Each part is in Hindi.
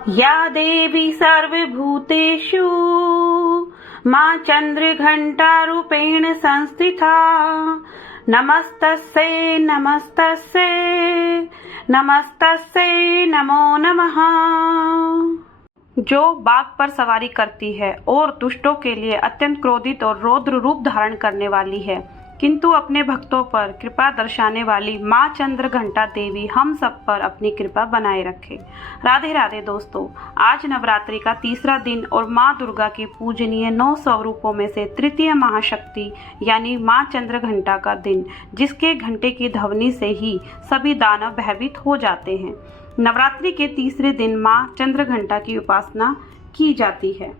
या देवी सर्वभूतेषु मां चन्द्रघण्टारूपेण संस्थिता नमस्तस्यै नमस्तस्यै नमस्तस्यै नमो नमः। जो बाघ पर सवारी करती है और दुष्टों के लिए अत्यंत क्रोधित और रौद्र रूप धारण करने वाली है, किंतु अपने भक्तों पर कृपा दर्शाने वाली माँ चंद्रघंटा देवी हम सब पर अपनी कृपा बनाए रखे। राधे राधे दोस्तों, आज नवरात्रि का तीसरा दिन और माँ दुर्गा के पूजनीय 9 स्वरूपों में से तृतीय महाशक्ति यानी माँ चंद्रघंटा का दिन, जिसके घंटे की ध्वनि से ही सभी दानव भयभीत हो जाते हैं। नवरात्रि के तीसरे दिन माँ चंद्रघंटा की उपासना की जाती है।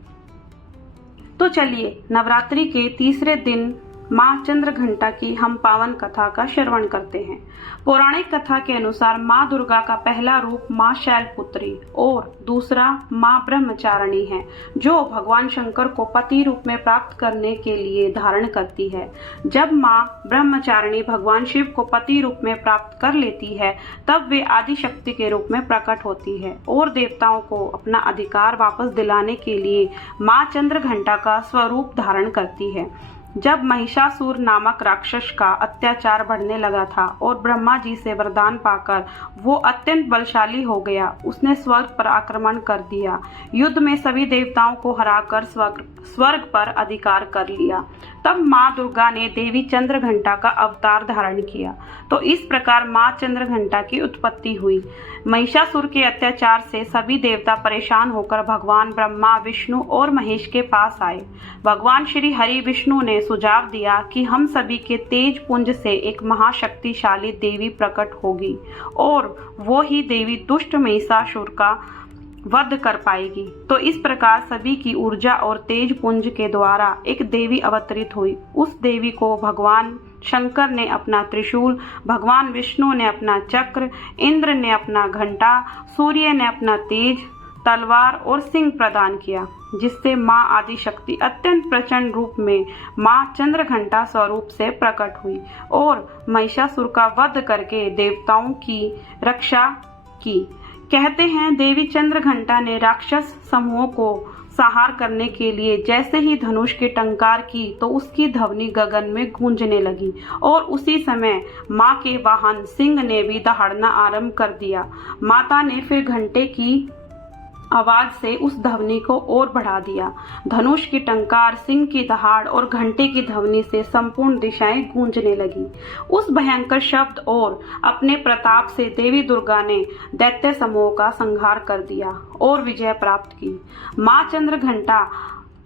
तो चलिए नवरात्रि के तीसरे दिन माँ चंद्रघंटा की हम पावन कथा का श्रवण करते हैं। पौराणिक कथा के अनुसार माँ दुर्गा का पहला रूप माँ शैलपुत्री और दूसरा माँ ब्रह्मचारिणी है, जो भगवान शंकर को पति रूप में प्राप्त करने के लिए धारण करती है। जब माँ ब्रह्मचारिणी भगवान शिव को पति रूप में प्राप्त कर लेती है, तब वे आदि शक्ति के रूप में प्रकट होती है और देवताओं को अपना अधिकार वापस दिलाने के लिए माँ चंद्रघंटा का स्वरूप धारण करती है। जब महिषासुर नामक राक्षस का अत्याचार बढ़ने लगा था और ब्रह्मा जी से वरदान पाकर वो अत्यंत बलशाली हो गया, उसने स्वर्ग पर आक्रमण कर दिया। युद्ध में सभी देवताओं को हराकर स्वर्ग पर अधिकार कर लिया। तब माँ दुर्गा ने देवी चंद्रघंटा का अवतार धारण किया। तो इस प्रकार माँ चंद्रघंटा की उत्पत्ति हुई। महिषासुर के अत्याचार से सभी देवता परेशान होकर भगवान ब्रह्मा, विष्णु और महेश के पास आए। भगवान श्री हरि विष्णु ने सुझाव दिया कि हम सभी के तेज पुंज से एक महाशक्तिशाली देवी प्रकट होगी और वो ही देवी दुष्ट महिषासुर का वध कर पाएगी। तो इस प्रकार सभी की ऊर्जा और तेज पुंज के द्वारा एक देवी अवतरित हुई। उस देवी को भगवान शंकर ने अपना त्रिशूल, भगवान विष्णु ने अपना चक्र, इंद्र ने अपना घंटा, सूर्य ने अपना तेज तलवार और सिंह प्रदान किया, जिससे माँ आदि शक्ति अत्यंत प्रचंड रूप में माँ चंद्रघंटा स्वरूप से प्रकट हुई और महिषासुर का वध करके देवताओं की रक्षा की। कहते हैं देवी चंद्रघंटा ने राक्षस समूहों को संहार करने के लिए जैसे ही धनुष के टंकार की, तो उसकी ध्वनि गगन में गूंजने लगी और उसी समय माँ के वाहन सिंह ने भी दहाड़ना आरंभ कर दिया। माता ने फिर घंटे की आवाज से उस ध्वनि को और बढ़ा दिया। धनुष की टंकार, सिंह की दहाड़ और घंटे की ध्वनि से संपूर्ण दिशाएं गूंजने लगी। उस भयंकर शब्द और अपने प्रताप से देवी दुर्गा ने दैत्य समूह का संहार कर दिया और विजय प्राप्त की। माँ चंद्रघंटा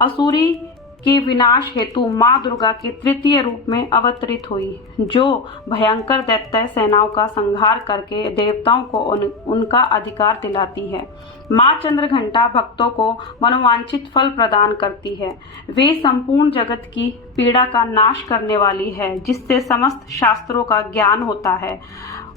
असुरी के विनाश हेतु माँ दुर्गा के तृतीय रूप में अवतरित हुई, जो भयंकर दैत्य सेनाओं का संहार करके देवताओं को उनका अधिकार दिलाती है। माँ चंद्रघंटा भक्तों को मनोवांछित फल प्रदान करती है। वे संपूर्ण जगत की पीड़ा का नाश करने वाली है, जिससे समस्त शास्त्रों का ज्ञान होता है।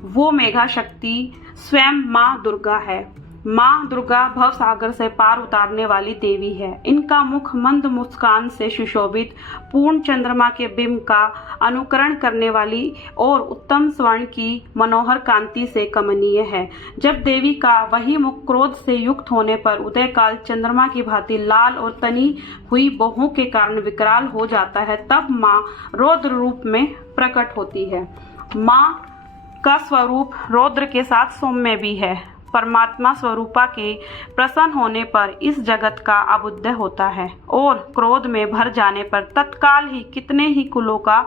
वो मेघा शक्ति स्वयं माँ दुर्गा है। माँ दुर्गा भव सागर से पार उतारने वाली देवी है। इनका मुख मंद मुस्कान से सुशोभित, पूर्ण चंद्रमा के बिंब का अनुकरण करने वाली और उत्तम स्वर्ण की मनोहर कांति से कमनीय है। जब देवी का वही मुख क्रोध से युक्त होने पर उदय काल चंद्रमा की भांति लाल और तनी हुई बाहों के कारण विकराल हो जाता है, तब माँ रौद्र रूप में प्रकट होती है। माँ का स्वरूप रौद्र के साथ सौम्य भी है। परमात्मा स्वरूपा के प्रसन्न होने पर इस जगत का अभ्युदय होता है और क्रोध में भर जाने पर तत्काल ही कितने ही कुलों का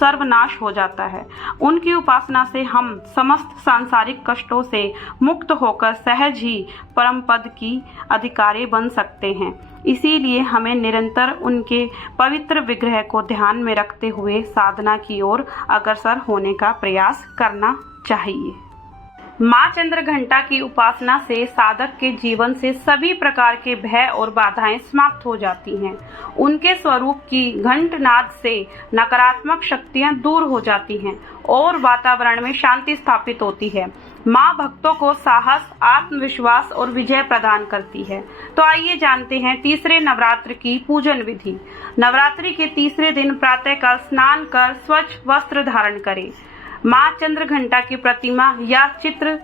सर्वनाश हो जाता है। उनकी उपासना से हम समस्त सांसारिक कष्टों से मुक्त होकर सहज ही परम पद की अधिकारी बन सकते हैं। इसीलिए हमें निरंतर उनके पवित्र विग्रह को ध्यान में रखते हुए साधना की ओर अग्रसर होने का प्रयास करना चाहिए। माँ चंद्रघंटा की उपासना से साधक के जीवन से सभी प्रकार के भय और बाधाएं समाप्त हो जाती हैं। उनके स्वरूप की घंटनाद से नकारात्मक शक्तियां दूर हो जाती हैं और वातावरण में शांति स्थापित होती है। माँ भक्तों को साहस, आत्मविश्वास और विजय प्रदान करती है। तो आइए जानते हैं तीसरे नवरात्र की पूजन विधि। नवरात्रि के तीसरे दिन प्रातःकाल स्नान कर स्वच्छ वस्त्र धारण करें। माँ चंद्रघंटा की प्रतिमा या चित्र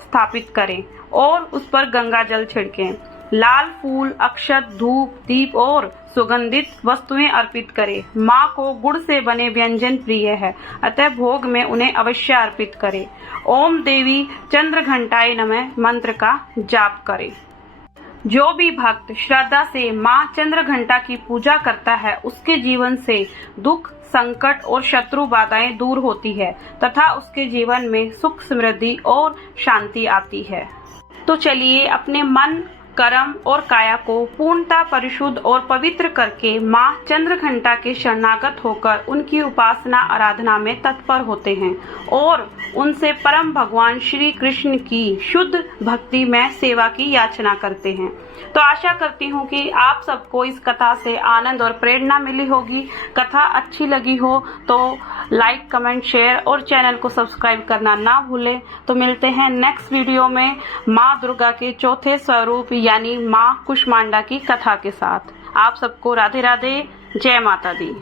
स्थापित करें और उस पर गंगा जल छिड़कें। लाल फूल, अक्षत, धूप, दीप और सुगंधित वस्तुएं अर्पित करें। माँ को गुड़ से बने व्यंजन प्रिय है, अतः भोग में उन्हें अवश्य अर्पित करें। ओम देवी चंद्रघंटाय नमः मंत्र का जाप करें। जो भी भक्त श्रद्धा से माँ चंद्रघंटा की पूजा करता है, उसके जीवन से दुख, संकट और शत्रु बाधाएं दूर होती है तथा उसके जीवन में सुख, समृद्धि और शांति आती है। तो चलिए अपने मन, कर्म और काया को पूर्णतः परिशुद्ध और पवित्र करके माँ चंद्रघंटा के शरणागत होकर उनकी उपासना आराधना में तत्पर होते हैं और उनसे परम भगवान श्री कृष्ण की शुद्ध भक्ति में सेवा की याचना करते हैं। तो आशा करती हूँ कि आप सबको इस कथा से आनंद और प्रेरणा मिली होगी। कथा अच्छी लगी हो तो लाइक, कमेंट, शेयर और चैनल को सब्सक्राइब करना ना भूलें। तो मिलते हैं नेक्स्ट वीडियो में माँ दुर्गा के चौथे स्वरूप यानी माँ कुष्मांडा की कथा के साथ। आप सबको राधे राधे, जय माता दी।